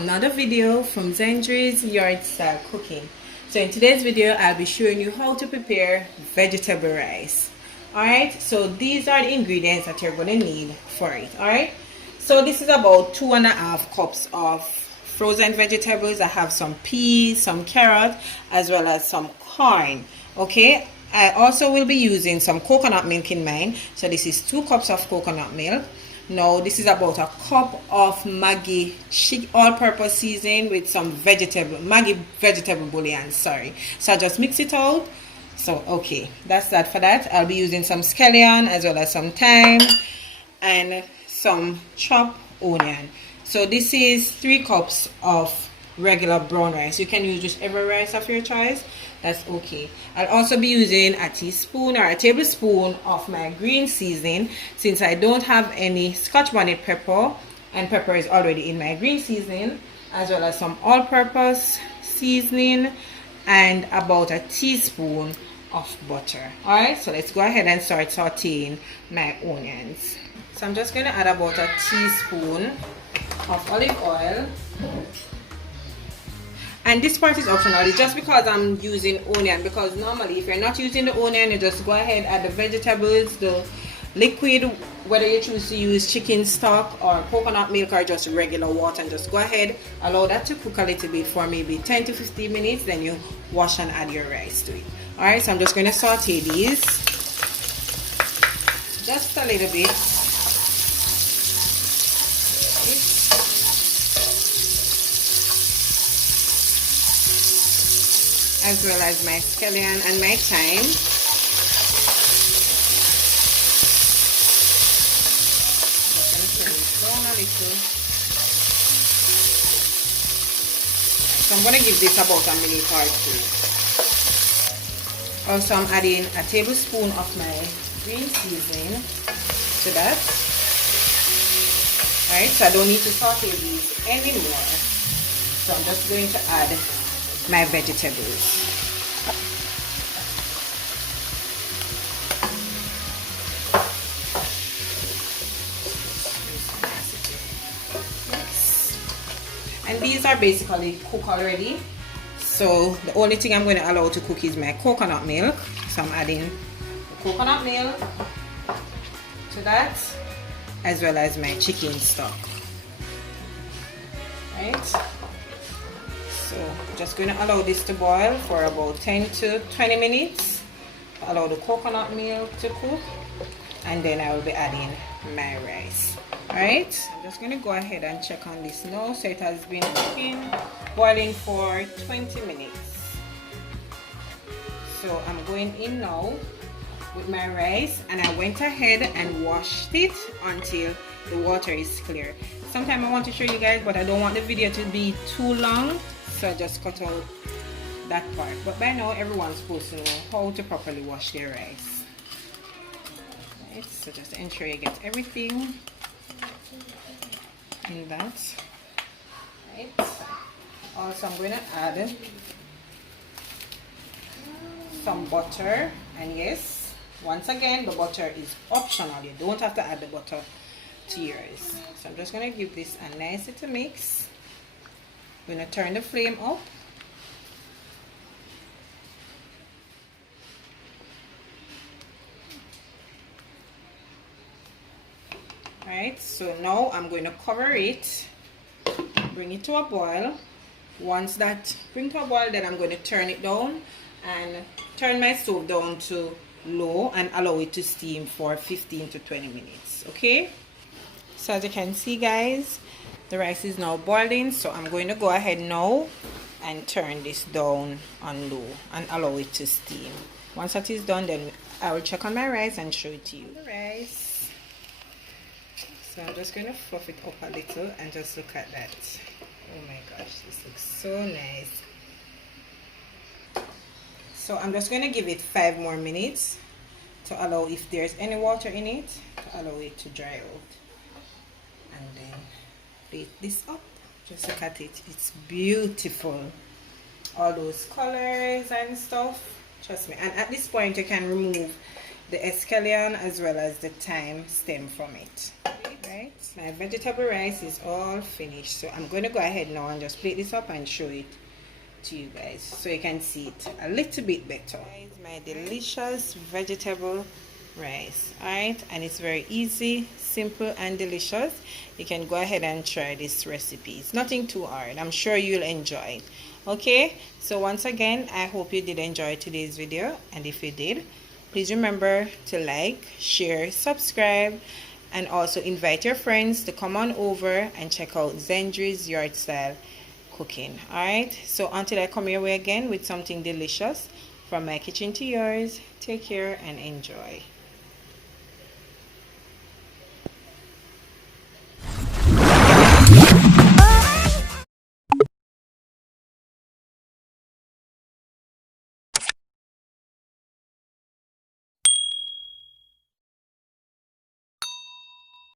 another video from Zendri's Yard Style Cooking. So in today's video I'll be showing you how to prepare vegetable rice. Alright, so these are the ingredients that you're going to need for it. Alright, so this is about 2.5 cups of frozen vegetables. I have some peas, some carrot, as well as some corn. Okay, I also will be using some coconut milk in mine. So this is 2 cups of coconut milk. Now this is about a cup of Maggi all-purpose seasoning with some Maggi vegetable bouillon, sorry. So I just mix it out. So okay, that's that for that. I'll be using some scallion as well as some thyme and some chopped onion. So this is 3 cups of regular brown rice. You can use just every rice of your choice. That's okay. I'll also be using a teaspoon or a tablespoon of my green seasoning, since I don't have any Scotch bonnet pepper and pepper is already in my green seasoning, as well as some all-purpose seasoning and about a teaspoon of butter. Alright, so let's go ahead and start sauteing my onions. So I'm just going to add about a teaspoon of olive oil. And this part is optional. It's just because I'm using onion, because normally if you're not using the onion, you just go ahead, add the vegetables, the liquid, whether you choose to use chicken stock or coconut milk or just regular water, and just go ahead, allow that to cook a little bit for maybe 10 to 15 minutes, then you wash and add your rice to it. Alright, so I'm just going to saute these just a little bit. As well as my scallion and my thyme. Just going to turn it down a little. So I'm going to give this about a minute or 2. Also, I'm adding a tablespoon of my green seasoning to that. Alright, so I don't need to saute these anymore. So I'm just going to add my vegetables. And these are basically cooked already. So the only thing I'm going to allow to cook is my coconut milk. So I'm adding the coconut milk to that, as well as my chicken stock. Right? So just going to allow this to boil for about 10 to 20 minutes. Allow the coconut milk to cook, and then I will be adding my rice. Alright, I'm just going to go ahead and check on this now. So it has been cooking, boiling for 20 minutes. So I'm going in now with my rice, and I went ahead and washed it until the water is clear. Sometimes I want to show you guys, but I don't want the video to be too long, so I just cut out that part. But by now everyone's supposed to know how to properly wash their rice. Right, so just ensure you get everything in that. Right. Also, I'm going to add some butter, and yes, once again, the butter is optional. You don't have to add the butter to yours. So I'm just going to give this a nice little mix. I'm going to turn the flame up. Alright, so now I'm going to cover it, bring it to a boil. Once that brings to a boil, then I'm going to turn it down and turn my stove down to low and allow it to steam for 15 to 20 minutes. Okay, so as you can see, guys, the rice is now boiling, so I'm going to go ahead now and turn this down on low and allow it to steam. Once that is done, then I will check on my rice and show it to you. The rice. So I'm just going to fluff it up a little and just look at that. Oh my gosh, this looks so nice. So I'm just going to give it 5 more minutes to allow, if there's any water in it, to allow it to dry out. And then plate this up. Just look at it. It's beautiful. All those colors and stuff. Trust me. And at this point you can remove the escallion as well as the thyme stem from it. Right? Alright, my vegetable rice is all finished, so I'm going to go ahead now and just plate this up and show it to you guys so you can see it a little bit better. Guys, my delicious vegetable rice. Alright, and it's very easy, simple and delicious. You can go ahead and try this recipe. It's nothing too hard. I'm sure you'll enjoy it. Okay, so once again, I hope you did enjoy today's video, and if you did, please remember to like, share, subscribe, and also invite your friends to come on over and check out Zendri's Yard Style Cooking. Alright, so until I come your way again with something delicious from my kitchen to yours, take care and enjoy.